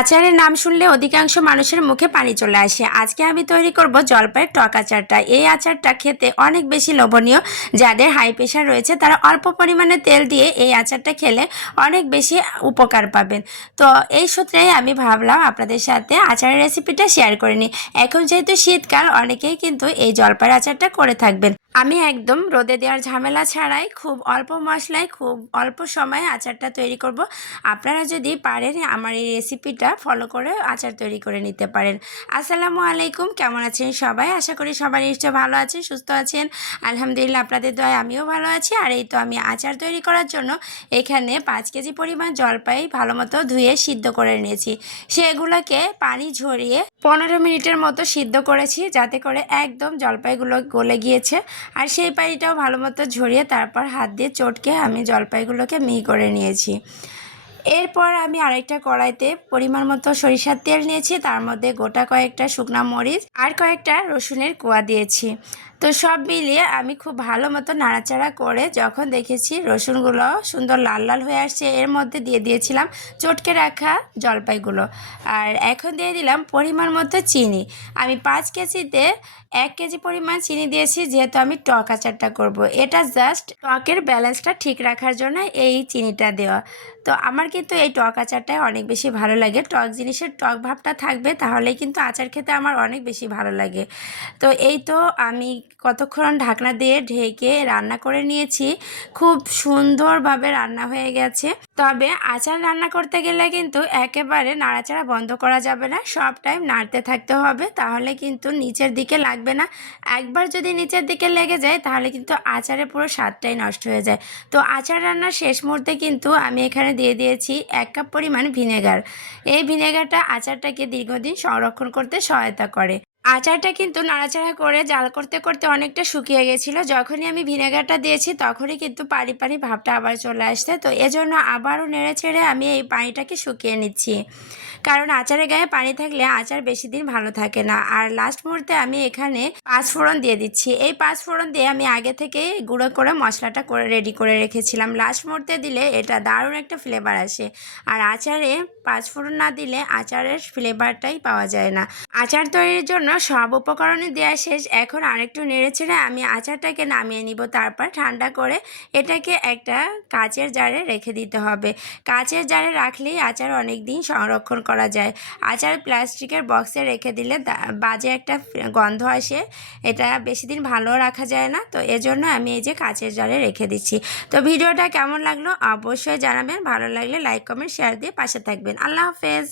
আচারের নাম শুনলে অধিকাংশ মানুষের মুখে পানি চলে আসে। আজকে আমি তৈরি করব জলপাইয়ের টক আচারটা। এই আচারটা খেতে অনেক বেশি লোভনীয়। যাদের হাই প্রেশার রয়েছে, তারা অল্প পরিমাণে তেল দিয়ে এই আচারটা খেলে অনেক বেশি উপকার পাবেন। তো এই সূত্রেই আমি ভাবলাম আপনাদের সাথে আচারের রেসিপিটা শেয়ার করে নিই। এখন যেহেতু শীতকাল, অনেকেই কিন্তু এই জলপাইয়ের আচারটা করে থাকবেন। আমি একদম রোদে দেওয়ার ঝামেলা ছাড়াই খুব অল্প মশলায়, খুব অল্প সময়ে আচারটা তৈরি করব। আপনারা যদি পারেন আমার এই রেসিপিটা ফলো করে আচার তৈরি করে নিতে পারেন। আসসালামু আলাইকুম, কেমন আছেন সবাই? আশা করি সবাই নিশ্চয় ভালো আছেন, সুস্থ আছেন। আলহামদুলিল্লাহ, আপনাদের দয় আমিও ভালো আছি। আর এই তো আমি আচার তৈরি করার জন্য এখানে পাঁচ কেজি পরিমাণ জলপাই ভালো মতো ধুয়ে সিদ্ধ করে নিয়েছি। সেগুলোকে পানি ঝরিয়ে পনেরো মিনিটের মতো সিদ্ধ করেছি, যাতে করে একদম জলপাইগুলো গলে গিয়েছে। আর সেই পানিটাও ভালো মতো ঝরিয়ে তারপর হাত দিয়ে চটকে আমি জলপাইগুলোকে মি করে নিয়েছি। এরপর আমি আরেকটা কড়াইতে পরিমাণ মতো সরিষার তেল নিয়েছি, তার মধ্যে গোটা কয়েকটা শুকনা মরিচ আর কয়েকটা রসুনের কোয়া দিয়েছি। তো সব মিলিয়ে আমি খুব ভালো মতো নাড়াচাড়া করে যখন দেখেছি রসুনগুলো সুন্দর লাল লাল হয়ে আসছে, এর মধ্যে দিয়ে দিয়েছিলাম চটকে রাখা জলপাইগুলো। আর এখন দিয়ে দিলাম পরিমাণ মতো চিনি। আমি পাঁচ কেজিতে এক কেজি পরিমাণ চিনি দিয়েছি, যেহেতু আমি টক আচারটা করব। এটা জাস্ট টকের ব্যালেন্সটা ঠিক রাখার জন্য এই চিনিটা দেওয়া। তো আমার কিন্তু এই টক আচারটাই অনেক বেশি ভালো লাগে। টক জিনিসের টক ভাবটা থাকবে, তাহলেই কিন্তু আচার খেতে আমার অনেক বেশি ভালো লাগে। তো এই তো আমি কতক্ষণ ঢাকনা দিয়ে ঢেকে রান্না করে নিয়েছি। খুব সুন্দরভাবে রান্না হয়ে গেছে। তবে আচার রান্না করতে গেলে কিন্তু একেবারে নাড়াচাড়া বন্ধ করা যাবে না। সব টাইম নাড়তে থাকতে হবে। তাহলে কিন্তু নিচের দিকে লাগবে না। একবার যদি নিচের দিকে লেগে যায়, তাহলে কিন্তু আচারে পুরো স্বাদটাই নষ্ট হয়ে যায়। তো আচার রান্নার শেষ মুহূর্তে কিন্তু আমি এখানে দিয়ে দিয়েছি এক কাপ পরিমাণ ভিনেগার। এই ভিনেগারটা আচারটাকে দীর্ঘদিন সংরক্ষণ করতে সহায়তা করে। আচারটা কিন্তু নাড়াচাড়া করে জাল করতে করতে অনেকটা শুকিয়ে গেছিল। যখনই আমি ভিনেগারটা দিয়েছি, তখনই কিন্তু পানি পানি ভাবটা আবার চলে আসছে। তো এজন্য আবারও নেড়ে ছেড়ে আমি এই পানিটাকে শুকিয়ে নিচ্ছি। কারণ আচারের গায়ে পানি থাকলে আচার বেশি দিন ভালো থাকে না। আর লাস্ট মুহূর্তে আমি এখানে পাঁচ ফোড়ন দিয়ে দিচ্ছি। এই পাঁচ ফোড়ন দিয়ে আমি আগে থেকে গুঁড়ো করে মশলাটা করে রেডি করে রেখেছিলাম। লাস্ট মুহূর্তে দিলে এটা দারুণ একটা ফ্লেভার আসে। আর আচারে পাঁচ ফোড়ন না দিলে আচারের ফ্লেভারটাই পাওয়া যায় না। আচার তৈরির জন্য সব উপকরণই দেওয়া শেষ, এখন আরেকটু নেড়ে ছেড়ে আমি আচারটাকে নামিয়ে নিব। তারপর ঠান্ডা করে এটাকে একটা কাচের জারে রেখে দিতে হবে। কাচের জারে রাখলেই আচার অনেক দিন সংরক্ষণ করা যায়। আচার প্লাস্টিকের বক্সে রেখে দিলে বাজে একটা গন্ধ আসে। এটা বেশি দিন ভালো রাখা যায় না। তো এজন্য আমি এই যে কাচের জারে রেখে দিচ্ছি। তো ভিডিওটা কেমন লাগল অবশ্যই জানাবেন। ভালো লাগলে লাইক, কমেন্ট, শেয়ার দিয়ে পাশে থাকবেন। আল্লাহ হাফেজ।